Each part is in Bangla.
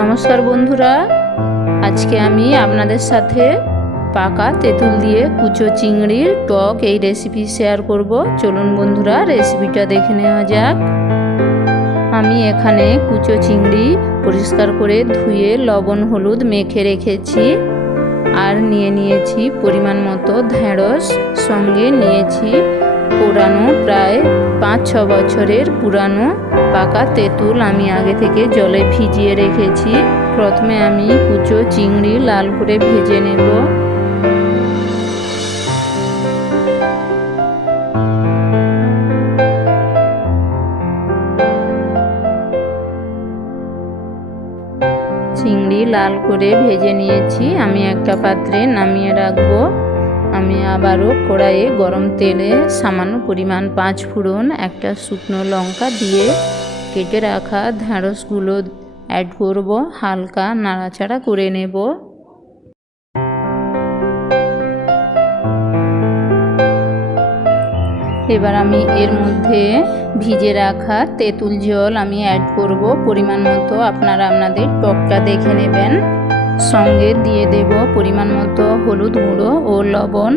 নমস্কার বন্ধুরা, আজকে আমি আপনাদের সাথে পাকা তেঁতুল দিয়ে কুচো চিংড়ির টক এই রেসিপি শেয়ার করব। চলুন বন্ধুরা রেসিপিটা দেখে নেওয়া যাক। আমি এখানে কুচো চিংড়ি পরিষ্কার করে ধুয়ে লবণ, হলুদ মেখে রেখেছি আর নিয়ে নিয়েছি পরিমাণ মতো ঢেঁড়স, সঙ্গে নিয়েছি পুরানো, প্রায় পাঁচ ছ বছরের পুরানো পাকা তেঁতুল আমি আগে থেকে জলে ভিজিয়ে রেখেছি। প্রথমে আমি কুচো চিংড়ি লাল করে ভেজে নেব। চিংড়ি লাল করে ভেজে নিয়েছি। আমি একটা পাত্রে নামিয়ে রাখব। আমি আবারও কড়াইয়ে গরম তেলে সামান্য পরিমাণ পাঁচ ফোড়ন, একটা শুকনো লঙ্কা দিয়ে কেটে রাখা ঢ্যাঁড়সগুলো অ্যাড করব, হালকা নাড়াচাড়া করে নেব। এবার আমি এর মধ্যে ভিজে রাখা তেঁতুল জল আমি অ্যাড করব। পরিমাণ মতো আপনারা আপনাদের টকটা দেখে নেবেন। সঙ্গে দিয়ে দেব পরিমাণ মতো হলুদ গুঁড়ো ও লবণ।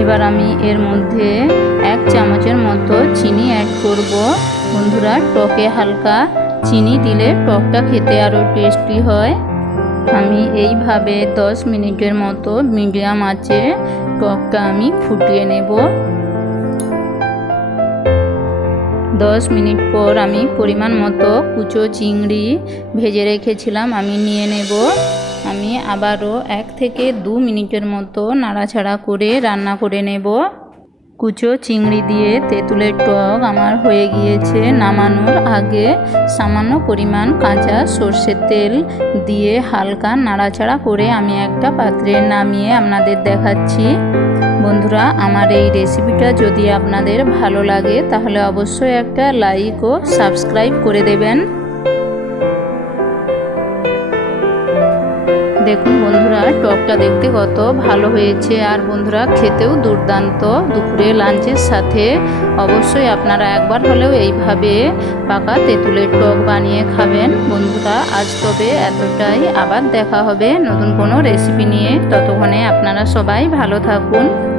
এবার আমি এর মধ্যে এক চামচের মতো চিনি অ্যাড করব। বন্ধুরা, টকে হালকা চিনি দিলে টকটা খেতে আরও টেস্টি হয়। আমি এইভাবে 10 মিনিটের মতো মিডিয়াম আছে টকটা আমি ফুটিয়ে নেব। 10 মিনিট পর আমি পরিমাণ মতো কুচো চিংড়ি ভেজে রেখেছিলাম, আমি নিয়ে নেব। আমি আবারও এক থেকে দু মিনিটের মতো নাড়াছাড়া করে রান্না করে নেব। কুচো চিংড়ি দিয়ে তেঁতুলের টক আমার হয়ে গিয়েছে নামানোর আগে সামান্য পরিমাণ কাঁচা সর্ষের তেল দিয়ে হালকা নাড়াচাড়া করে আমি একটা পাত্রে নামিয়ে আপনাদের দেখাচ্ছি। বন্ধুরা, আমার এই রেসিপিটা যদি আপনাদের ভালো লাগে তাহলে অবশ্যই একটা লাইক ও সাবস্ক্রাইব করে দেবেন। দেখুন বন্ধুরা টকটা দেখতে কত ভালো হয়েছে। আর বন্ধুরা, খেতেও দুর্দান্ত। দুপুরে লাঞ্চের সাথে অবশ্যই আপনারা একবার হলেও এইভাবে পাকা তেঁতুলের টক বানিয়ে খাবেন। বন্ধুরা, আজ তবে এতটাই। আবার দেখা হবে নতুন কোনো রেসিপি নিয়ে। ততক্ষণে আপনারা সবাই ভালো থাকুন।